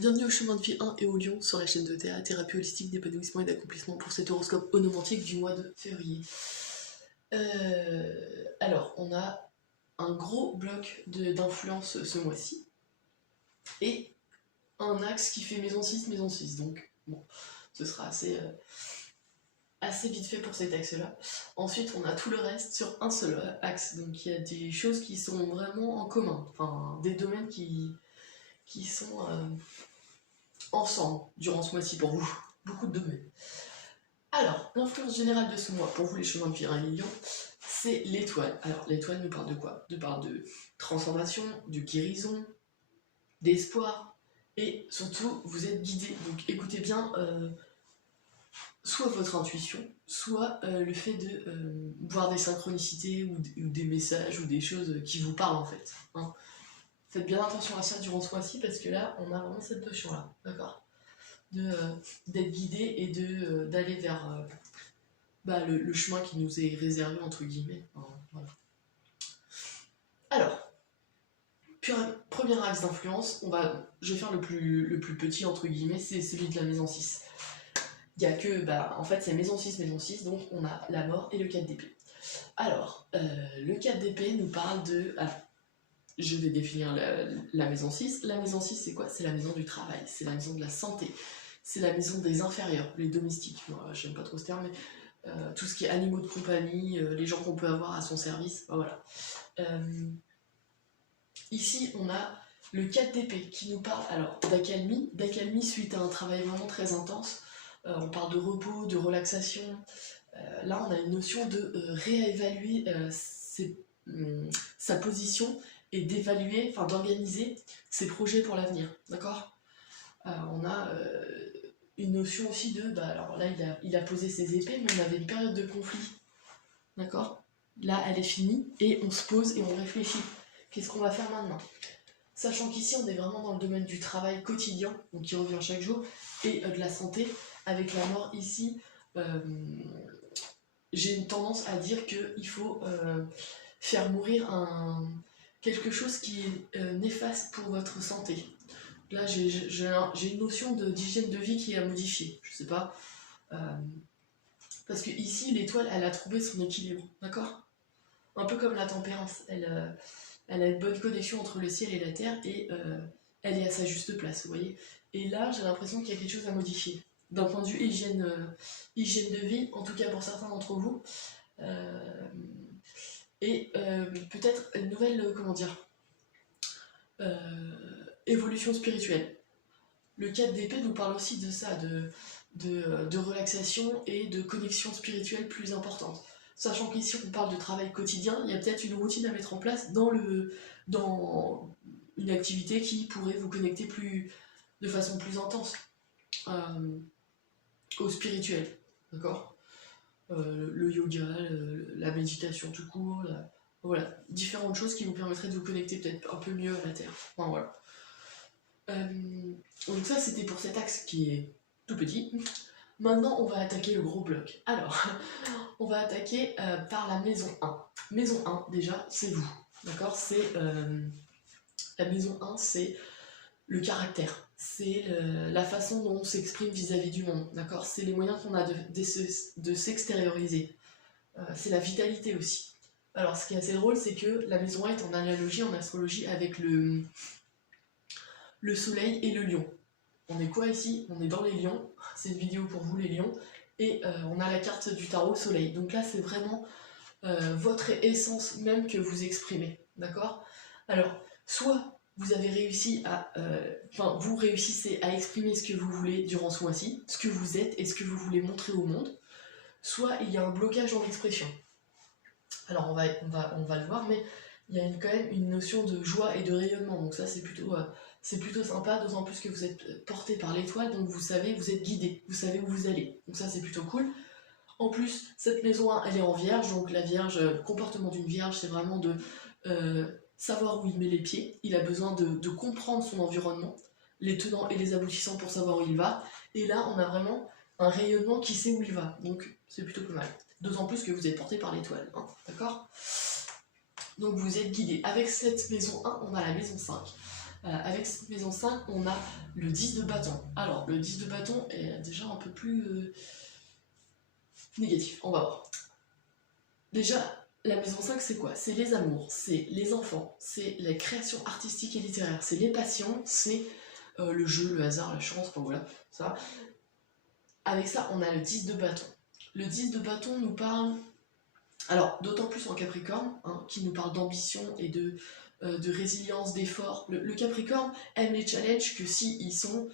Bienvenue au chemin de vie 1 et au Lion sur la chaîne de Théa, thérapie holistique d'épanouissement et d'accomplissement pour cet horoscope onomantique du mois de février. Alors, on a un gros bloc d'influence ce mois-ci et un axe qui fait maison 6, donc bon, ce sera assez vite fait pour cet axe-là. Ensuite, on a tout le reste sur un seul axe, donc il y a des choses qui sont vraiment en commun, enfin des domaines qui sont ensemble durant ce mois-ci pour vous, beaucoup de domaines. Alors, l'influence générale de ce mois pour vous les chemins de vie 1 million, c'est l'étoile. Alors l'étoile nous parle de quoi? Nous parle de transformation, de guérison, d'espoir, et surtout vous êtes guidé, donc écoutez bien soit votre intuition, soit le fait de voir des synchronicités ou des messages ou des choses qui vous parlent en fait. Hein. Faites bien attention à ça durant ce mois-ci parce que là on a vraiment cette notion là, d'accord, d'être guidé et d'aller vers le chemin qui nous est réservé entre guillemets. Hein, voilà. Alors, premier axe d'influence, je vais faire le plus petit entre guillemets, c'est celui de la maison 6. Il y a que, en fait c'est maison 6, donc on a la mort et le 4 d'épée. Alors, le 4 d'épée nous parle de... je vais définir la maison 6. La maison 6 c'est quoi? C'est la maison du travail, c'est la maison de la santé, c'est la maison des inférieurs, les domestiques. Moi, j'aime pas trop ce terme, mais tout ce qui est animaux de compagnie, les gens qu'on peut avoir à son service, voilà. Ici, on a le 4 d'épée qui nous parle alors d'accalmie suite à un travail vraiment très intense. On parle de repos, de relaxation. Là, on a une notion de réévaluer sa position et d'évaluer, enfin d'organiser ses projets pour l'avenir, d'accord. On a une notion aussi de, alors là il a posé ses épées, mais on avait une période de conflit, d'accord. Là elle est finie et on se pose et on réfléchit, qu'est-ce qu'on va faire maintenant, sachant qu'ici on est vraiment dans le domaine du travail quotidien, donc qui revient chaque jour, et de la santé, avec la mort ici. J'ai une tendance à dire qu'il faut faire mourir quelque chose qui est néfaste pour votre santé. Là, j'ai une notion d'hygiène de vie qui est à modifier. Je sais pas. Parce que ici, l'étoile, elle a trouvé son équilibre. D'accord? Un peu comme la tempérance. Elle a une bonne connexion entre le ciel et la terre et elle est à sa juste place, vous voyez? Et là, j'ai l'impression qu'il y a quelque chose à modifier. D'un point de vue hygiène de vie, en tout cas pour certains d'entre vous. Et peut-être une nouvelle, évolution spirituelle. Le 4 d'épée nous parle aussi de ça, de relaxation et de connexion spirituelle plus importante. Sachant qu'ici on parle de travail quotidien, il y a peut-être une routine à mettre en place dans une activité qui pourrait vous connecter de façon plus intense au spirituel, d'accord. Le yoga, la méditation tout court, voilà, différentes choses qui vous permettraient de vous connecter peut-être un peu mieux à la Terre. Enfin, voilà. Donc ça c'était pour cet axe qui est tout petit. Maintenant on va attaquer le gros bloc. Alors, on va attaquer par la maison 1. Maison 1 déjà c'est vous, d'accord. C'est la maison 1, c'est le caractère, c'est la façon dont on s'exprime vis-à-vis du monde, d'accord. C'est les moyens qu'on a de s'extérioriser, c'est la vitalité aussi. Alors ce qui est assez drôle, c'est que la maison 1 est en analogie en astrologie avec le soleil et le lion. On est quoi ici? On est dans les lions, c'est une vidéo pour vous les lions, et on a la carte du tarot soleil. Donc là c'est vraiment votre essence même que vous exprimez, d'accord. Alors, soit vous avez réussi vous réussissez à exprimer ce que vous voulez durant ce mois-ci, ce que vous êtes et ce que vous voulez montrer au monde, soit il y a un blocage dans l'expression. Alors on va le voir, mais il y a quand même une notion de joie et de rayonnement, donc ça c'est plutôt sympa, d'autant plus que vous êtes porté par l'étoile, donc vous savez, vous êtes guidé, vous savez où vous allez, donc ça c'est plutôt cool. En plus, cette maison 1, elle est en vierge, donc la vierge, le comportement d'une vierge, c'est vraiment de savoir où il met les pieds, il a besoin de comprendre son environnement, les tenants et les aboutissants pour savoir où il va, et là on a vraiment un rayonnement qui sait où il va, donc c'est plutôt pas mal. D'autant plus que vous êtes porté par l'étoile, hein, d'accord. Donc vous êtes guidé. Avec cette maison 1, on a la maison 5. Avec cette maison 5, on a le 10 de bâton. Alors, le 10 de bâton est déjà un peu plus négatif, on va voir. Déjà, la maison 5, c'est quoi? C'est les amours, c'est les enfants, c'est les créations artistiques et littéraires, c'est les passions, c'est le jeu, le hasard, la chance, enfin voilà, ça. Avec ça, on a le 10 de bâton. Le 10 de bâton nous parle, alors d'autant plus en Capricorne, hein, qui nous parle d'ambition et de résilience, d'effort. Le Capricorne aime les challenges que si ils sont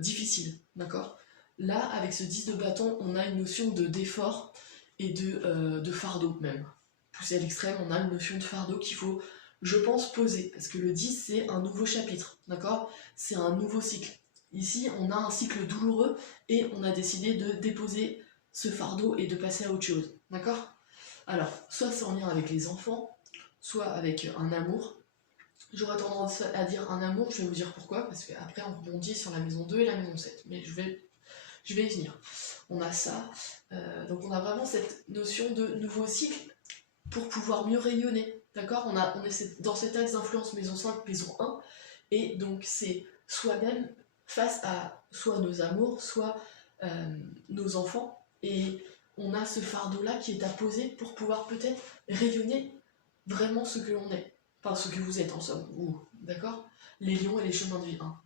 difficiles, d'accord? Là, avec ce 10 de bâton, on a une notion d'effort et de fardeau même. Poussé à l'extrême, on a une notion de fardeau qu'il faut, je pense, poser. Parce que le 10, c'est un nouveau chapitre, d'accord? C'est un nouveau cycle. Ici, on a un cycle douloureux et on a décidé de déposer ce fardeau et de passer à autre chose, d'accord? Alors, soit c'est en lien avec les enfants, soit avec un amour. J'aurais tendance à dire un amour, je vais vous dire pourquoi, parce qu'après on rebondit sur la maison 2 et la maison 7, mais je vais y venir. On a ça, donc on a vraiment cette notion de nouveau cycle pour pouvoir mieux rayonner, d'accord? On est dans cet axe d'influence maison 5, maison 1, et donc c'est soi-même face à soit nos amours, soit nos enfants, et on a ce fardeau-là qui est à poser pour pouvoir peut-être rayonner vraiment ce que l'on est. Enfin, ce que vous êtes en somme, vous, d'accord? Les lions et les chemins de vie 1.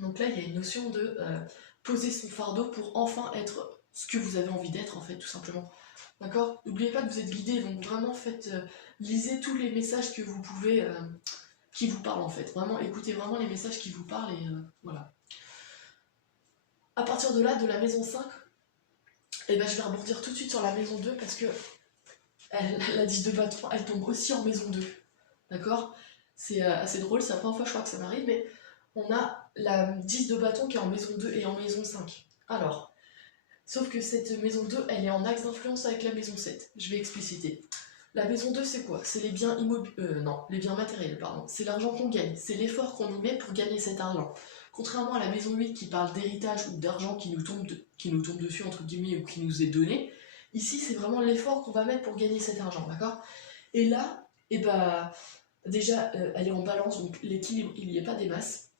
Donc là, il y a une notion de poser son fardeau pour enfin être ce que vous avez envie d'être, en fait, tout simplement. D'accord? N'oubliez pas que vous êtes guidé, donc vraiment, lisez tous les messages que vous pouvez, qui vous parlent, en fait. Vraiment, écoutez vraiment les messages qui vous parlent, et voilà. À partir de là, de la maison 5, eh ben, je vais rebondir tout de suite sur la maison 2, parce que la 10 de bâton, elle tombe aussi en maison 2. D'accord? C'est assez drôle, c'est la première fois je crois que ça m'arrive, mais on a la 10 de bâton qui est en maison 2 et en maison 5. Alors, sauf que cette maison 2, elle est en axe d'influence avec la maison 7. Je vais expliciter. La maison 2, c'est quoi? C'est les biens les biens matériels, pardon. C'est l'argent qu'on gagne, c'est l'effort qu'on y met pour gagner cet argent. Contrairement à la maison 8 qui parle d'héritage ou d'argent qui nous tombe dessus, entre guillemets, ou qui nous est donné, ici, c'est vraiment l'effort qu'on va mettre pour gagner cet argent, d'accord? Et là, déjà, elle est en balance, donc l'équilibre, il n'y a pas des masses,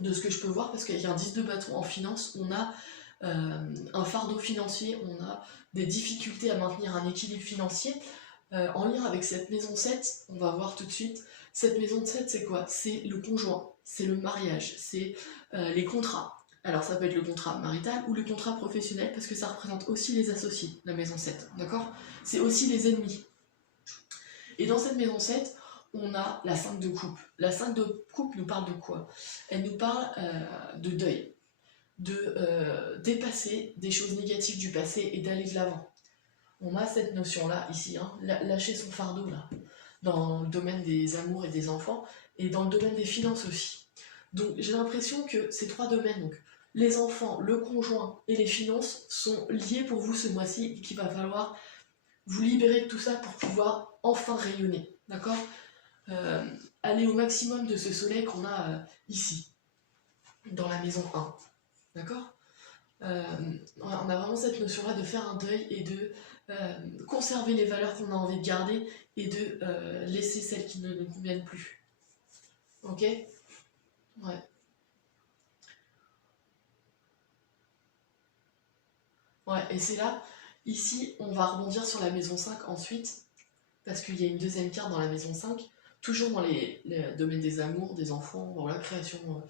de ce que je peux voir, parce qu'il y a un 10 de bâton en finance, on a un fardeau financier, on a des difficultés à maintenir un équilibre financier. En lien avec cette maison 7, on va voir tout de suite, cette maison 7, c'est quoi? C'est le conjoint, c'est le mariage, c'est les contrats. Alors ça peut être le contrat marital ou le contrat professionnel, parce que ça représente aussi les associés, la maison 7, d'accord? C'est aussi les ennemis. Et dans cette maison 7, on a la 5 de coupe. La 5 de coupe nous parle de quoi? Elle nous parle de deuil, de dépasser des choses négatives du passé et d'aller de l'avant. On a cette notion-là ici, hein, lâcher son fardeau là, dans le domaine des amours et des enfants, et dans le domaine des finances aussi. Donc j'ai l'impression que ces trois domaines, donc les enfants, le conjoint et les finances, sont liés pour vous ce mois-ci, et qu'il va falloir vous libérer de tout ça pour pouvoir enfin rayonner, d'accord? Aller au maximum de ce soleil qu'on a ici, dans la maison 1, d'accord? On a vraiment cette notion-là de faire un deuil et de conserver les valeurs qu'on a envie de garder et de laisser celles qui ne nous conviennent plus. Ok? Ouais. Ouais, et c'est là, ici, on va rebondir sur la maison 5 ensuite, parce qu'il y a une deuxième carte dans la maison 5, toujours dans les domaines des amours, des enfants, voilà, création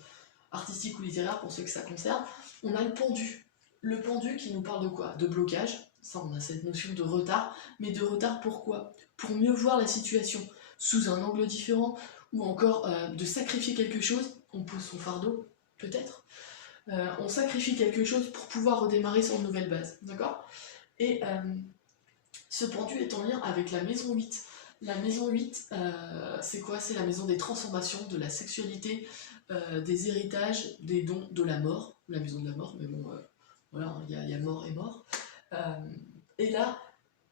artistique ou littéraire pour ceux que ça concerne. On a le pendu. Le pendu qui nous parle de quoi? De blocage. Ça, on a cette notion de retard. Mais de retard pourquoi? Pour mieux voir la situation sous un angle différent, ou encore de sacrifier quelque chose. On pose son fardeau, peut-être. On sacrifie quelque chose pour pouvoir redémarrer sur une nouvelle base. D'accord? Et ce pendu est en lien avec la maison 8. La maison 8, c'est quoi? C'est la maison des transformations, de la sexualité, des héritages, des dons, de la mort. La maison de la mort, mais bon, voilà, il y a mort et mort. Et là,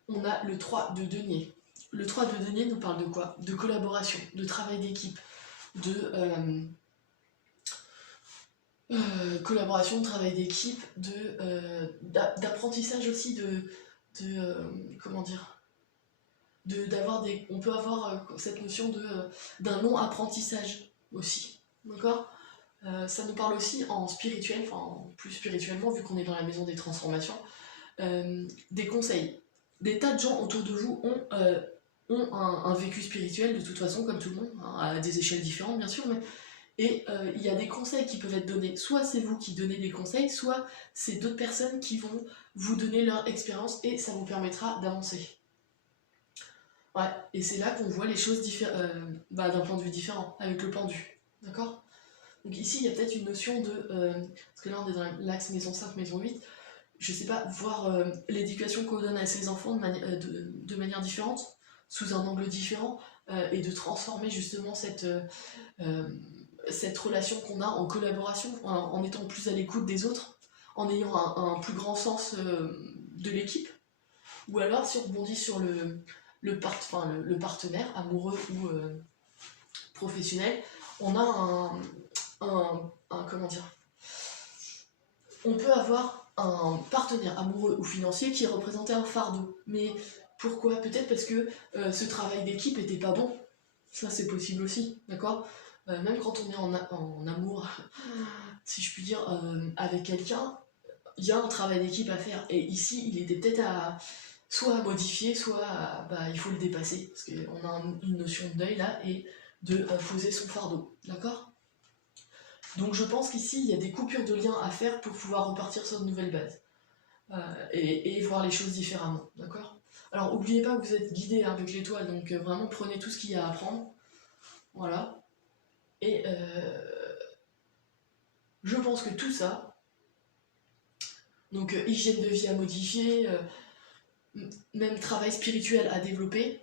on a le 3 de denier. Le 3 de denier nous parle de quoi? De collaboration, de travail d'équipe, de collaboration, de travail d'équipe, d'apprentissage aussi, comment dire? On peut avoir cette notion d'un non-apprentissage. aussi, d'accord? Ça nous parle aussi en spirituel, enfin plus spirituellement vu qu'on est dans la maison des transformations, des conseils. Des tas de gens autour de vous ont un vécu spirituel de toute façon, comme tout le monde, hein, à des échelles différentes bien sûr, et il y a des conseils qui peuvent être donnés. Soit c'est vous qui donnez des conseils, soit c'est d'autres personnes qui vont vous donner leur expérience et ça vous permettra d'avancer. Ouais, et c'est là qu'on voit les choses d'un point de vue différent, avec le pendu. D'accord? Donc ici, il y a peut-être une notion de... parce que là, on est dans l'axe maison 5, maison 8. Je sais pas, voir l'éducation qu'on donne à ses enfants de manière différente, sous un angle différent, et de transformer justement cette relation qu'on a en collaboration, en étant plus à l'écoute des autres, en ayant un plus grand sens de l'équipe. Ou alors, si on rebondit sur le partenaire, amoureux ou professionnel, on a comment dire, on peut avoir un partenaire amoureux ou financier qui représentait un fardeau. Mais pourquoi? Peut-être parce que ce travail d'équipe était pas bon. Ça, c'est possible aussi, d'accord? Même quand on est en amour, si je puis dire, avec quelqu'un, il y a un travail d'équipe à faire. Et ici, il était peut-être soit à modifier, soit il faut le dépasser. Parce qu'on a une notion de deuil là, et de poser son fardeau, d'accord? Donc je pense qu'ici, il y a des coupures de liens à faire pour pouvoir repartir sur de nouvelles bases. Et voir les choses différemment, d'accord? Alors n'oubliez pas que vous êtes guidé avec l'étoile, donc vraiment prenez tout ce qu'il y a à apprendre. Voilà. Et je pense que tout ça, donc hygiène de vie à modifier, même travail spirituel à développer,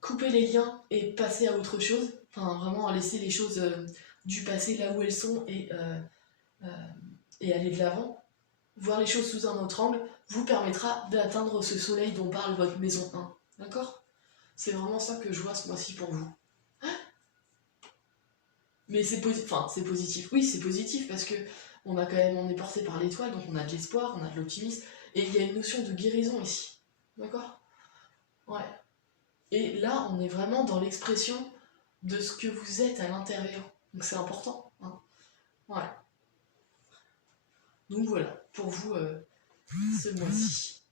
couper les liens et passer à autre chose, enfin vraiment à laisser les choses du passé là où elles sont et aller de l'avant, voir les choses sous un autre angle, vous permettra d'atteindre ce soleil dont parle votre maison 1. D'accord? C'est vraiment ça que je vois ce mois-ci pour vous. Mais c'est positif. Oui, c'est positif parce que on est porté par l'étoile, donc on a de l'espoir, on a de l'optimisme, et il y a une notion de guérison ici. D'accord? Ouais. Et là, on est vraiment dans l'expression de ce que vous êtes à l'intérieur. Donc c'est important. Hein. Ouais. Donc voilà, pour vous, ce mois-ci.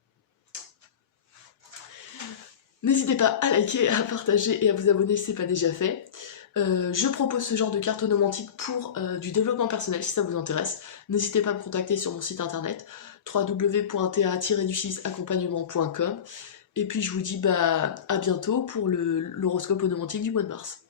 N'hésitez pas à liker, à partager et à vous abonner si ce n'est pas déjà fait. Je propose ce genre de carte onomantique pour du développement personnel si ça vous intéresse. N'hésitez pas à me contacter sur mon site internet www.ta-accompagnement.com. Et puis je vous dis à bientôt pour l'horoscope onomantique du mois de mars.